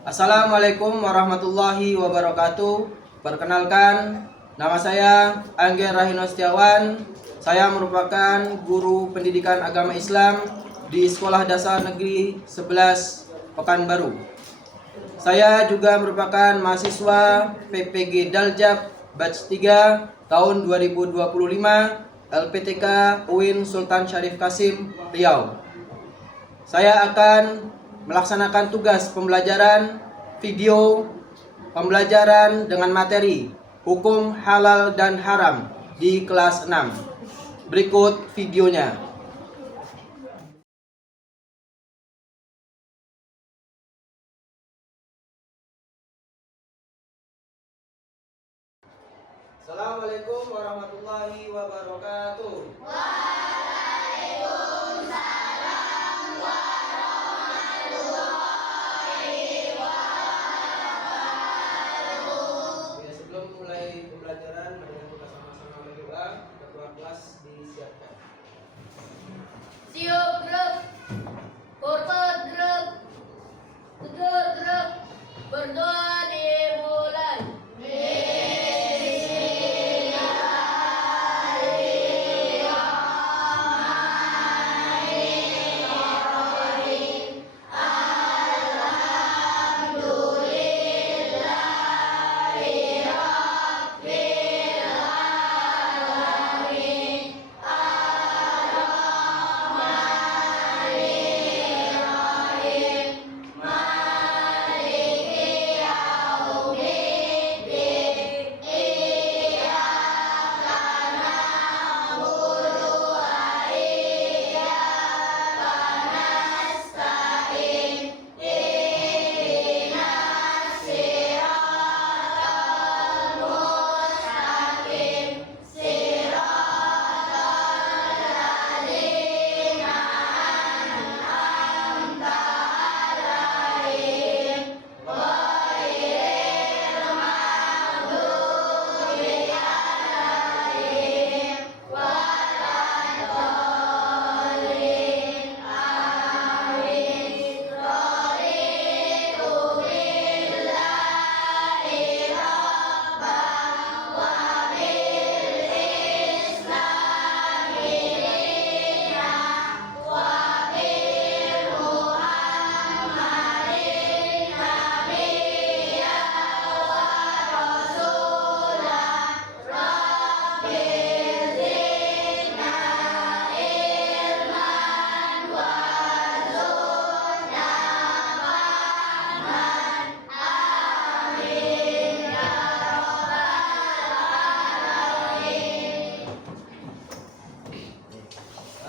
Assalamualaikum warahmatullahi wabarakatuh. Perkenalkan, nama saya Angger Rahino Setiawan. Saya merupakan guru pendidikan agama Islam di Sekolah Dasar Negeri 11 Pekanbaru. Saya juga merupakan mahasiswa PPG Daljab Batch 3 tahun 2025 LPTK UIN Sultan Syarif Kasim, Riau. Saya akan melaksanakan tugas pembelajaran video pembelajaran dengan materi hukum halal dan haram di kelas 6. Berikut videonya. Assalamualaikum warahmatullahi wabarakatuh. Ya, sebelum mulai pembelajaran, mari kita sama-sama berdoa. Ketua kelas disiapkan. Siap gerak, hormat gerak, tegak gerak, berdoa dimulai.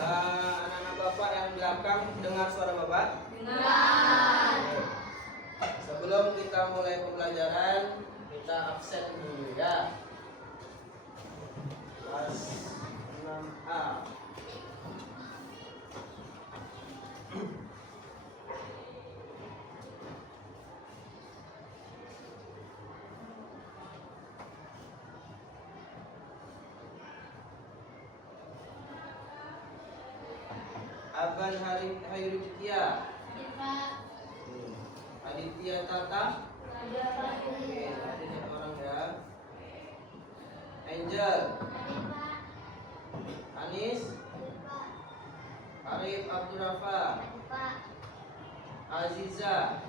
Anak-anak bapak yang belakang dengar suara bapak? Dengar. Sebelum kita mulai pembelajaran, kita absen dulu ya. Kelas 6A. Aban Hairul Tia, Aditya Tata. Oke, tadi satu orang ya. Angel, Anis, Arif Abdurrafa, Aziza,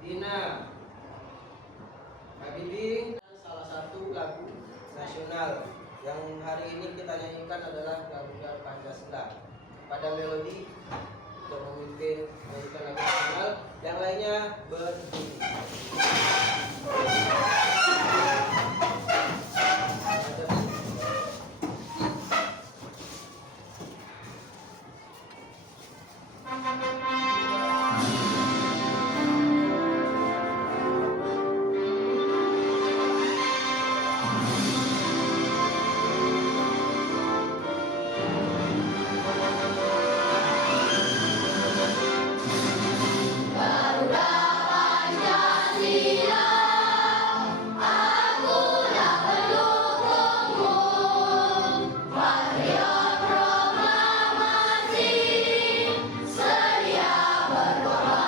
Dina, Habibie. Salah satu lagu nasional yang hari ini kita nyanyikan adalah Garuda Pancasila. Pada melodi untuk memimpin menyanyikan lagu nasional, yang lainnya berdiri. Garuda Pancasila, akulah pendukungmu. Patriot proklamasi, sedia berkorban.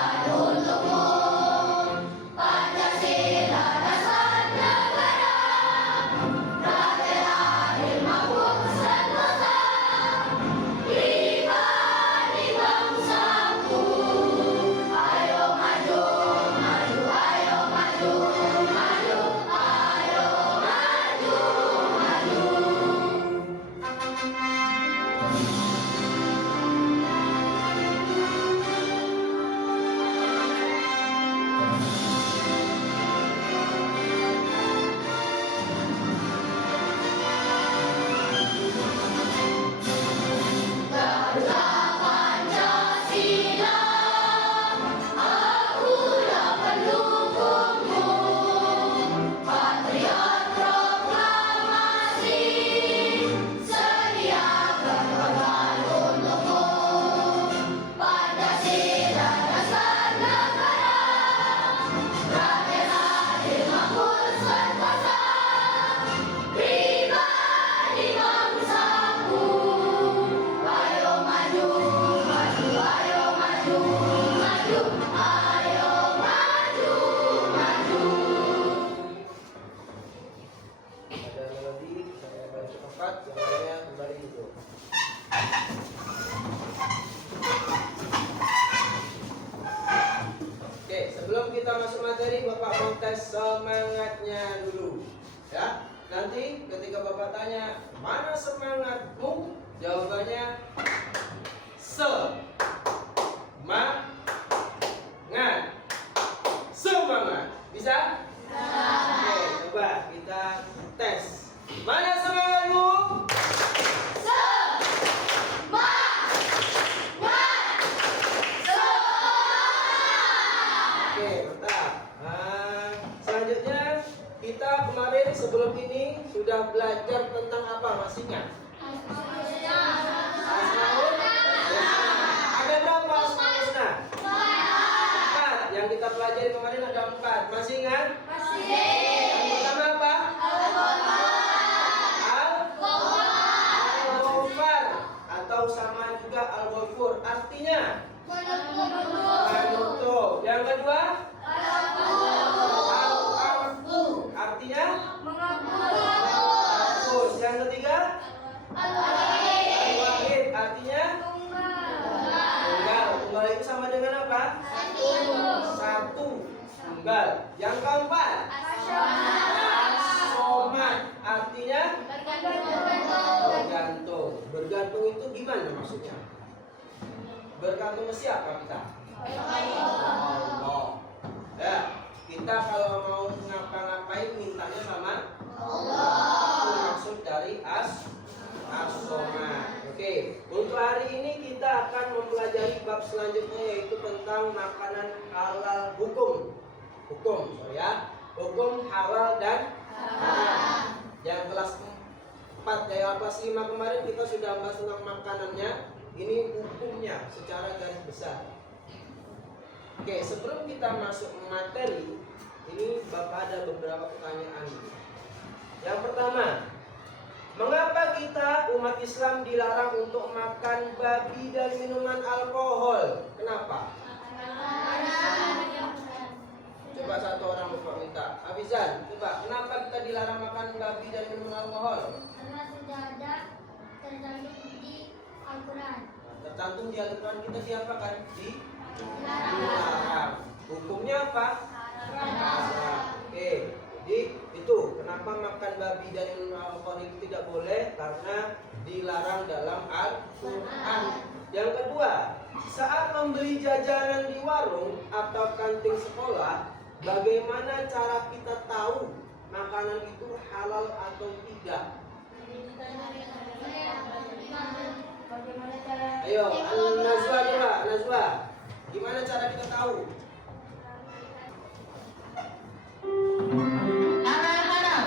Ayo maju, maju. Ada melodi, saya bantu cepat, yang lainnya kembali duduk. Oke, sebelum kita masuk materi, Bapak mau tes semangatnya dulu. Ya, nanti ketika Bapak tanya, mana semangatmu? Jawabannya semangat. Semangat. Bisa? Oke, coba kita tes. Mana semangatmu? Oke, mantap. Nah, selanjutnya kita kemarin sebelum ini sudah belajar tentang apa? Masih ingat? Asmaul Husna. Ada berapa Asmaul Husna? 4. Yang kita pelajari kemarin ada 4. Masih ingat? Yang pertama apa? Al-Ghafar atau sama juga Al-Ghafur. Artinya penutup. Yang kedua? Al-Afu. Artinya hapus. Yang ketiga? Al-Wahid. Artinya tunggal. Tunggal itu sama dengan apa? Satu. Tunggal. Yang keempat? As-Somad. Artinya bergantung. Bergantung itu gimana maksudnya? Bergantung ke siapa kita? Allah. Ya, kita kalau mau ngapa-ngapain mintanya sama Allah. Itu maksud dari as-somad. Oke, untuk hari ini kita akan mempelajari bab selanjutnya yaitu tentang makanan halal hukum. Hukum halal dan haram. Yang kelas 4 dari kelas 5 kemarin kita sudah bahas tentang makanannya. Ini hukumnya secara garis besar. Oke, sebelum kita masuk materi, ini Bapak ada beberapa pertanyaan. Yang pertama, mengapa kita umat Islam dilarang untuk makan babi dan minuman alkohol? Kenapa? Coba satu orang Bapak minta. Afizan, coba, kenapa kita dilarang makan babi dan minuman alkohol? Karena sudah ada tercantum di Al-Quran. Tercantum di Al-Quran, kita diapakan? Dilarang. Hukumnya apa? Haram. Oke, jadi itu kenapa makan babi dan minuman alkohol itu tidak boleh, karena dilarang dalam Al-Quran. Yang kedua, saat membeli jajanan di warung atau kantin sekolah, bagaimana cara kita tahu makanan itu halal atau tidak? Ayo, Nazwa coba, Nazwa. Gimana cara kita tahu? Halal.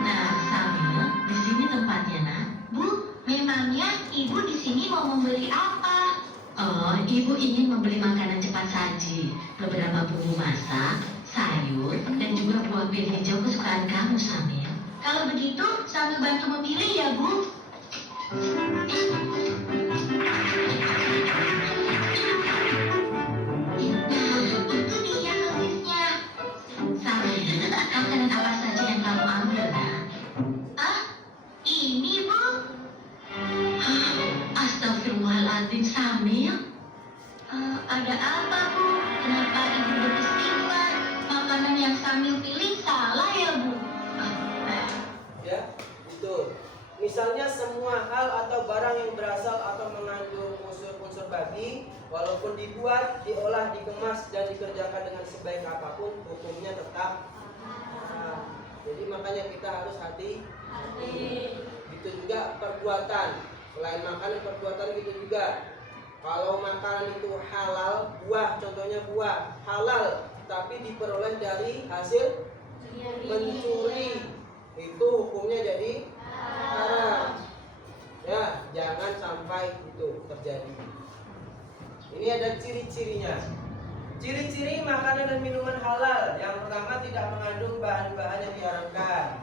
Nah, Samil, di sini tempatnya, nak. Bu, memangnya ibu di sini mau membeli apa? Oh, ibu ingin membeli makanan cepat saji, beberapa bumbu masak, sayur, dan juga buah pil hijau kesukaan kamu, Samil. Kalau begitu, Samil bantu memilih ya, Bu. Nah, itu dia listnya. Samil, makanan apa saja yang kamu ambil, nak? Ah, ini, Bu. Astagfirullahaladzim, Samil. Ada apa, Bu? Kenapa ibu beristighfar? Makanan yang Samil pilih salah ya, Bu? Ya, betul. Misalnya semua hal atau barang yang berasal atau mengandung unsur-unsur babi, walaupun dibuat, diolah, dikemas, dan dikerjakan dengan sebaik apapun, hukumnya tetap haram. Jadi makanya kita harus hati-hati. Gitu juga perbuatan. Selain makanan, perbuatan gitu juga. Kalau makanan itu halal, buah, contohnya buah halal, tapi diperoleh dari hasil mencuri, itu hukumnya jadi haram. Ya, jangan sampai itu terjadi. Ini ada ciri-cirinya. Ciri-ciri makanan dan minuman halal. Yang pertama, tidak mengandung bahan-bahan yang diharamkan,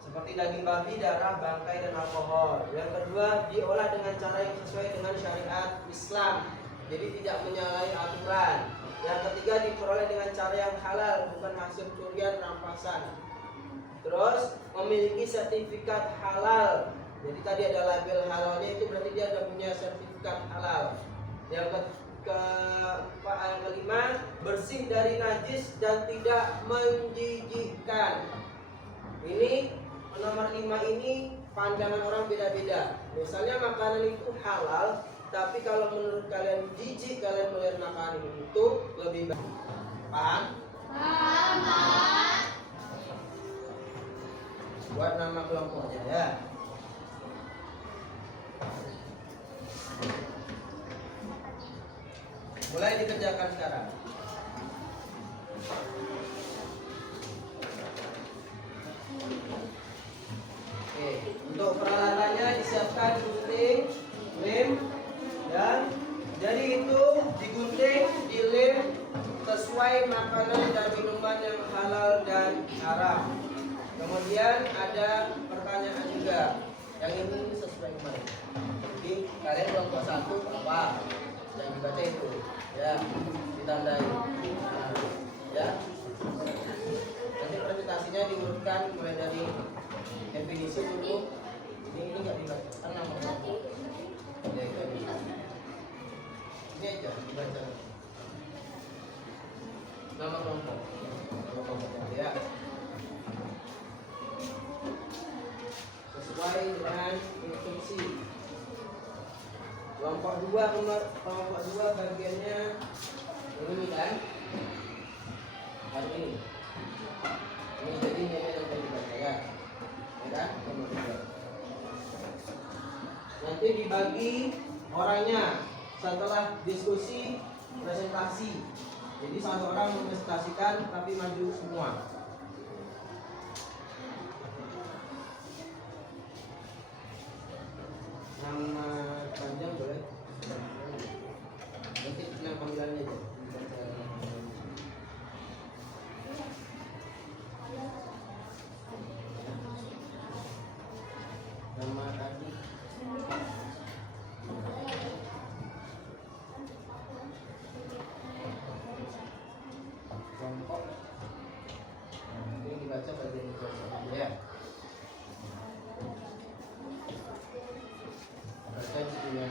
seperti daging babi, darah, bangkai, dan alkohol. Yang kedua, diolah dengan cara yang sesuai dengan syariat Islam, jadi tidak menyalahi aturan. Yang ketiga, diperoleh dengan cara yang halal, bukan hasil curian rampasan. Terus, memiliki sertifikat halal. Jadi tadi ada label halalnya, itu berarti dia sudah punya sertifikat halal. Yang kelima, bersih dari najis dan tidak menjijikkan. Ini nomor 5 ini pandangan orang beda-beda. Misalnya makanan itu halal, tapi kalau menurut kalian jijik kalian melihat makanan itu lebih baik. Paham? Paham. Buat nama kelompoknya ya. Mulai dikerjakan sekarang. Oke, untuk peralatannya disiapkan gunting, lem, dan jadi itu digunting, dilem sesuai makanan dan minuman yang halal dan haram. Kemudian ada pertanyaan juga, yang ini sesuai kemarin. Jadi kalian kelompok 1 apa? Yang dibaca itu, ya, ditandai. Nah, ya. Nanti presentasinya diurutkan mulai dari definisi dulu. Ini nggak dibaca, kan namanya. Ya, itu ini aja dibaca. Nama kelompok, ya. Sesuai dengan instruksi. Kelompok 2 bagiannya ini kan, hari ini. Ini jadi ini yang tadi dibaca ya, kan? Kelompok 2. Nanti dibagi orangnya setelah diskusi presentasi. Jadi satu orang mempresentasikan tapi maju semua. Nama panjang boleh. Nanti yang panggilannya aja. Nama tadi. Kelompok. Ini dibaca bagian ya. Baca judulnya.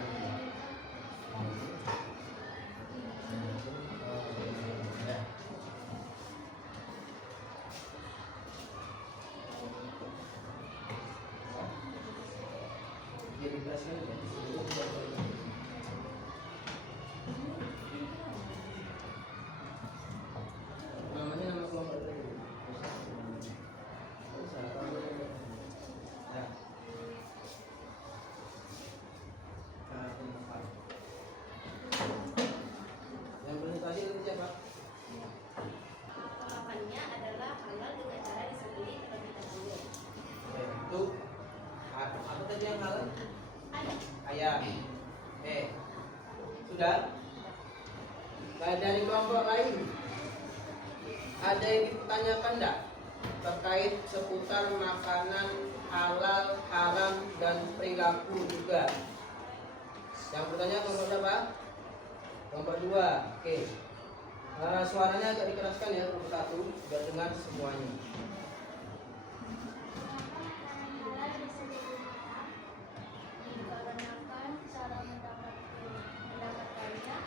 Ya. Jadi kelasnya ya. Namanya nama kelompok itu. Ya. Yang presentasi itu siapa? Penerapannya adalah halal dengan cara disembelih terlebih dahulu. Itu apa tadi yang halal? Ayam. Ayam. Sudah? Nah, dari kelompok lain ada yang ditanyakan enggak terkait seputar makanan halal, haram, dan perilaku juga? Yang bertanya kelompok berapa? Kelompok 2. Oke. Suaranya agak dikeraskan ya, kelompok 1 biar dengar semuanya. Halal bisa digunakan dikarenakan cara mendapatkannya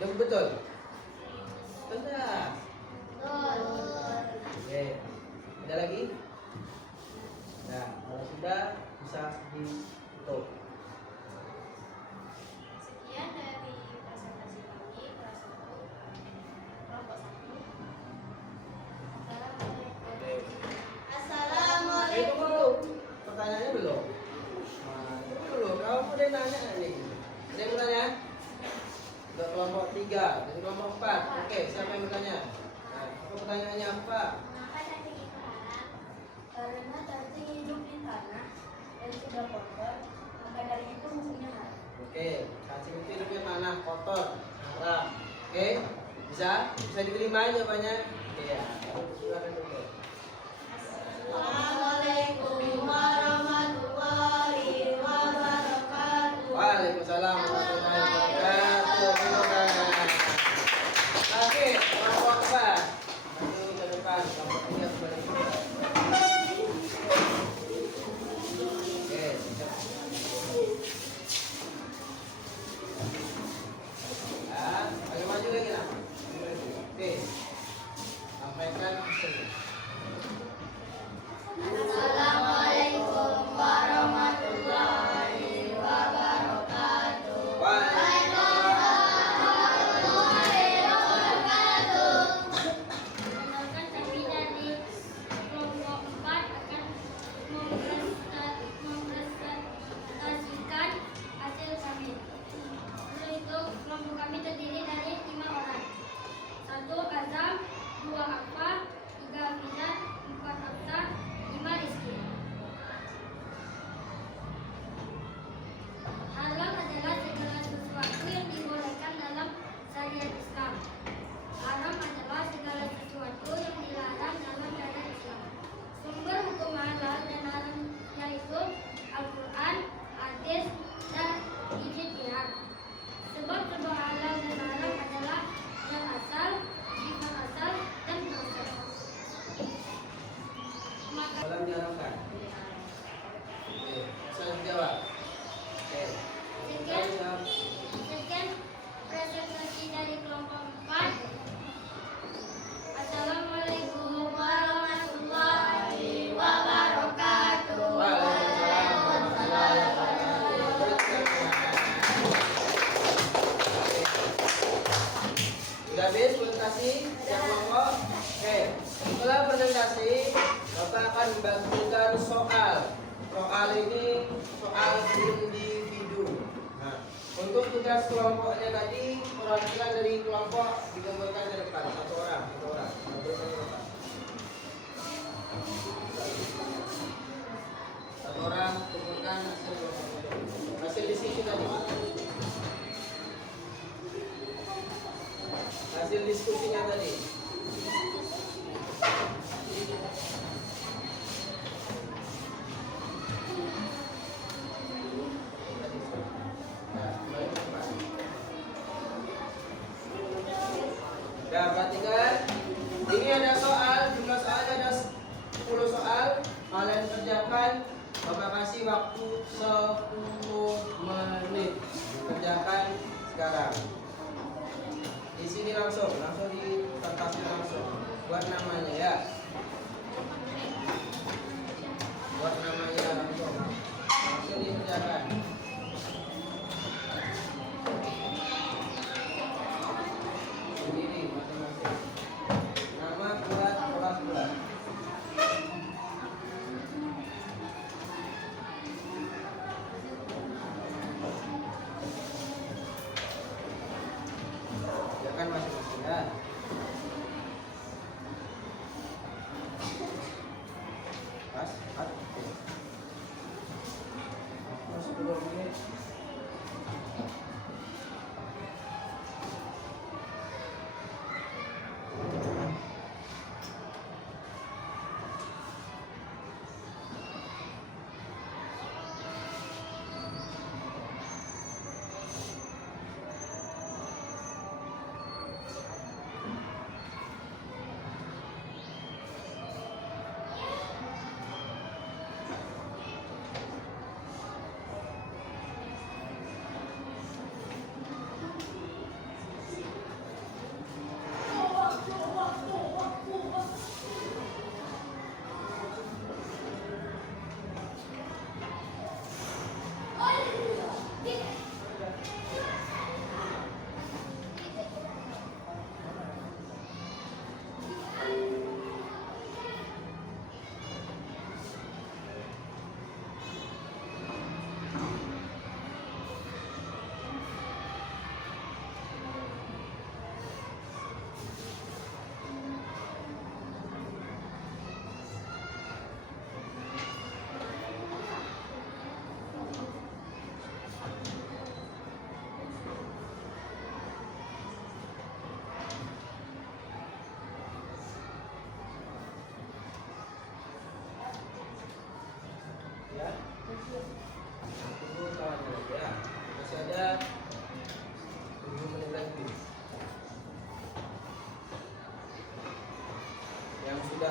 Yang betul? Benar. Oke. Ada lagi? Nah, kalau sudah bisa ditutup. Sekian dari presentasi kami kelas 1 kelompok 1. Oke. Assalamualaikum. Tunggu dulu. Pertanyaannya belum? nanya nih. Ada yang bertanya? Untuk kelompok 3, dari kelompok 4. Oke, siapa yang bertanya? Nah, apa pertanyaannya apa? Mengapa cacing itu haram? Karena cacing hidup di tanah dan sudah kotor, maka dari itu hukumnya haram. Oke, cacing itu hidupnya tanah kotor, haram. Oke, bisa diterima jawabannya? Iya. Silakan dulu. Assalamualaikum warahmatullahi wabarakatuh. Waalaikumsalam warahmatullahi wabarakatuh. Terima kasih. Oke, kelompok 4. Maju ke depan, kelompok 3 kembali. Oke, siap. Ya, ayo maju lagi lah. Oke. Sampaikan hasilnya. Assalamualaikum warahmatullahi wabarakatuh. Perkenalkan, kami dari kelompok 4 akan mempresentasikan hasil kami. Untuk kelompok kami terdiri dari 5 orang. 1 Azam, 2 Afa, 3 Hafizan, 4 Hafsa, 5 Rizky. Halal adalah segala sesuatu yang dibolehkan dalam syariat Islam. Haram adalah segala sesuatu yang dilarang dalam syariat Islam. Sumber hukum halal dan haram yaitu Al-Quran, hadis, dan ijtihad. Sebab sebuah halal dan haram adalah zat asal, sifat asal, dan proses. Maka Malam diharapkan. Oke, saya jawab. Oke. sekian presentasi dari kelompok 4. Assalamualaikum warahmatullahi wabarakatuh. Waalaikumsalam warahmatullahi wabarakatuh. Sudah habis presentasi yang kelompok. Oke, setelah presentasi Bapak akan membagikan soal. Soal ini soal individu. Nah, untuk tugas kelompoknya tadi perwakilan dari kelompok dikumpulkan ke depan satu orang. Satu orang kumpulkan hasil diskusi tadi. Hasil diskusinya tadi. Ya, perhatikan. Ini ada soal, jumlah soalnya ada 10 soal. Kalian kerjakan, Bapak kasih waktu 10 menit. Kerjakan sekarang. Di sini langsung di kertasnya langsung. Buat namanya ya. Buat namanya langsung. Langsung dikerjakan. Sendiri masing-masing. Nama, bulat, kelas bulat. Ya kan masing-masing ya. Pas, oke. Terus 10 menit.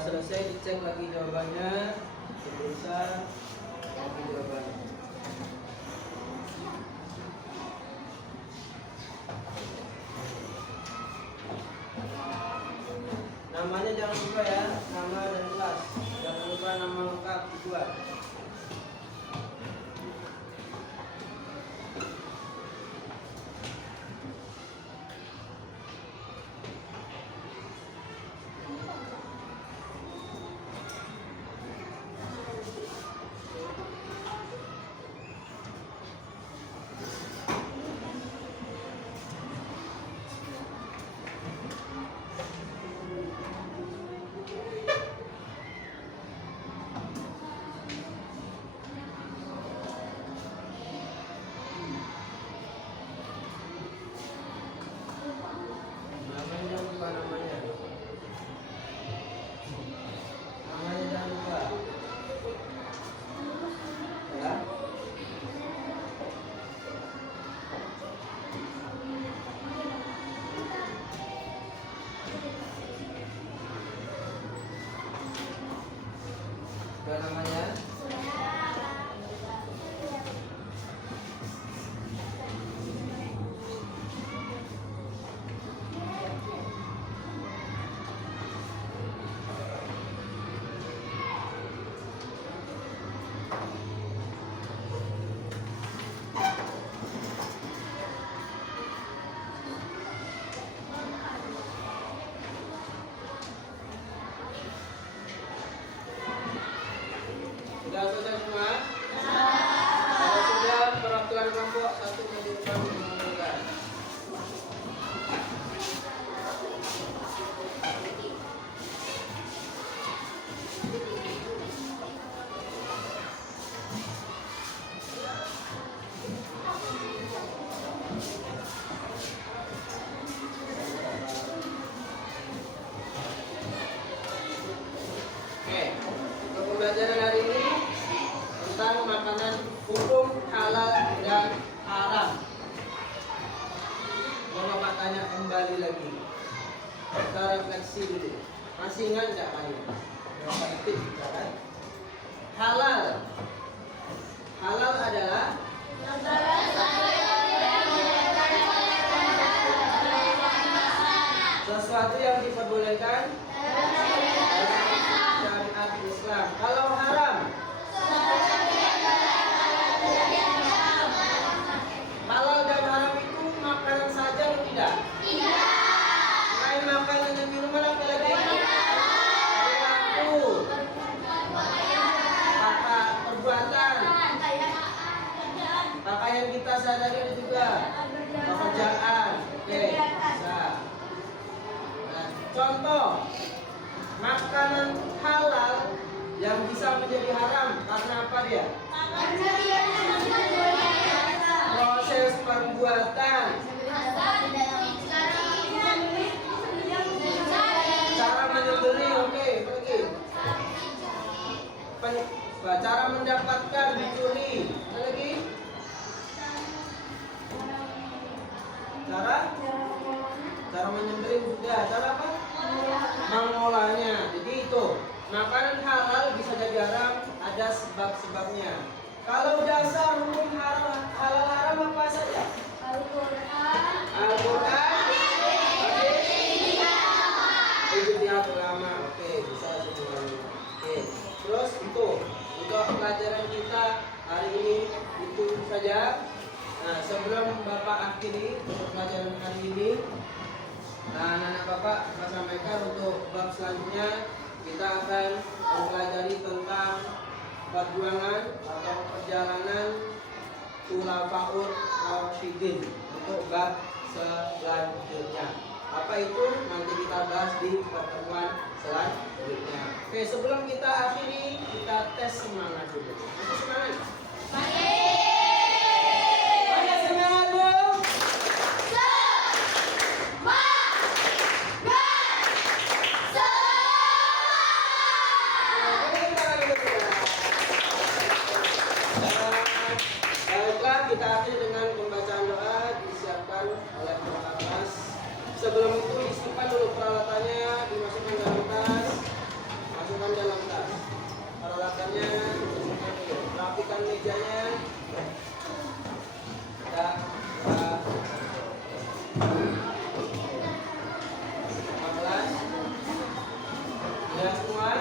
selesai dicek lagi jawabannya, diperiksa lagi jawabannya. Namanya jangan lupa ya, nama dan kelas. Jangan lupa nama lengkap dibuat. Namanya jangan lupa namanya. Namanya jangan lupa. Ya. Sudah namanya. Sudah selesai semua? Kalau sudah, perwakilan kelompok satu maju depan mengumumkan. Oke, untuk pembelajaran hari ini tentang makanan hukum halal dan haram. Mau Bapak tanya kembali lagi. Kita refleksi dulu. Masih ingat nggak kalian? Berapa detik kita kan? Halal. Halal adalah sesuatu yang diperbolehkan syariat Islam. Kalau haram, halal dan haram itu makanan saja atau tidak? Selain makanan dan minuman apa lagi? Perilaku, kata perbuatan, pakaian kita sehari-hari juga, pekerjaan. Oke, bisa. Nah, contoh makanan halal yang bisa menjadi haram karena apa dia? Proses perbuatan, cara menyembelih, oke, apa lagi? Cara mendapatkan, dicuri, apa lagi? Cara menyembelih sudah, cara apa? Mengolahnya. Jadi itu makanan halal bisa jadi haram, ada sebab-sebabnya. Kalau dasar hukum halal haram apa saja? Al-Quran, ijtihad ulama. Oke, bisa semuanya. Oke, terus untuk pelajaran kita hari ini itu saja. Nah, sebelum Bapak akhiri untuk pelajaran hari ini, anak-anak Bapak saya sampaikan untuk bab selanjutnya kita akan mempelajari tentang perjuangan atau perjalanan Khulafaur Rasyidin untuk bab selanjutnya. Apa itu? Nanti kita bahas di pertemuan selanjutnya. Oke, sebelum kita akhiri, kita tes semangat dulu. Masih semangat? Mana semangat, Bu? Baiklah, kita akhiri dengan pembacaan doa disiapkan oleh Bapak Abbas. Sebelum itu disimpan dulu peralatannya, dimasukkan dalam tas. masukkan dalam tas. Peralatannya masukkan dulu. Rapikan mejanya. Kita ya semua.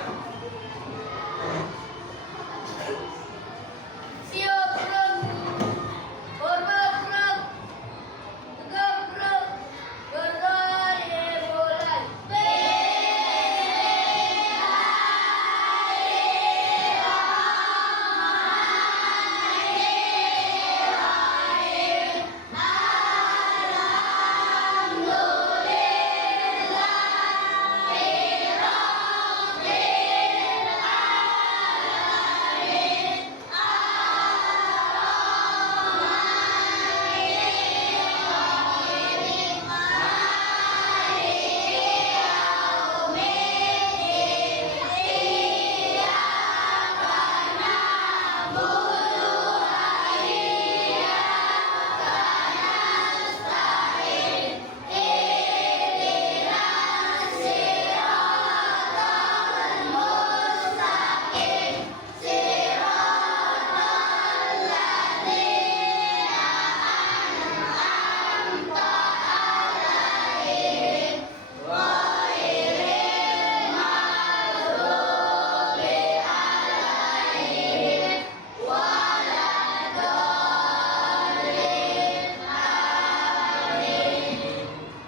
Siap gerak, hormat gerak, tegap gerak, berdiri mulai.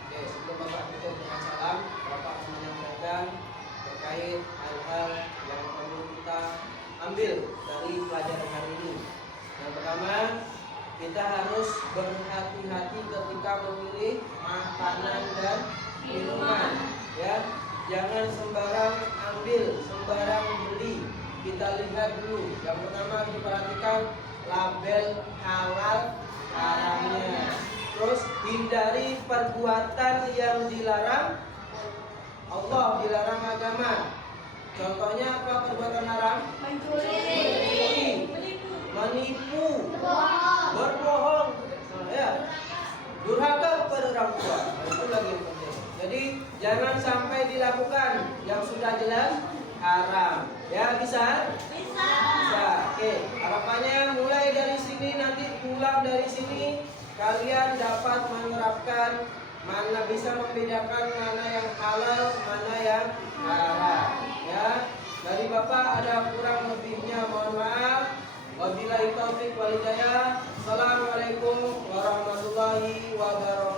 Oke, sebelum Bapak tutup dengan salam, Bapak akan menyampaikan terkait hal-hal yang perlu kita ambil dari pelajaran hari ini. Yang pertama, kita harus berhati-hati ketika memilih makanan dan minuman. Ya, jangan sembarang ambil, sembarang beli. Kita lihat dulu. Yang pertama diperhatikan label halal haramnya. Terus hindari perbuatan yang dilarang Allah, dilarang agama. Contohnya apa perbuatan haram? Mencuri, menipu, berbohong, ya, durhaka kepada orang tua. Itu lagi yang penting. Jadi jangan sampai dilakukan yang sudah jelas haram. Ya, bisa? Bisa. Oke, harapannya mulai dari sini, nanti pulang dari sini kalian dapat menerapkan, mana bisa membedakan mana yang halal, mana yang haram. Ya, dari Bapak ada kurang lebihnya, mohon maaf. Wabillahi taufik wal hidayah. Assalamualaikum warahmatullahi wabarakatuh.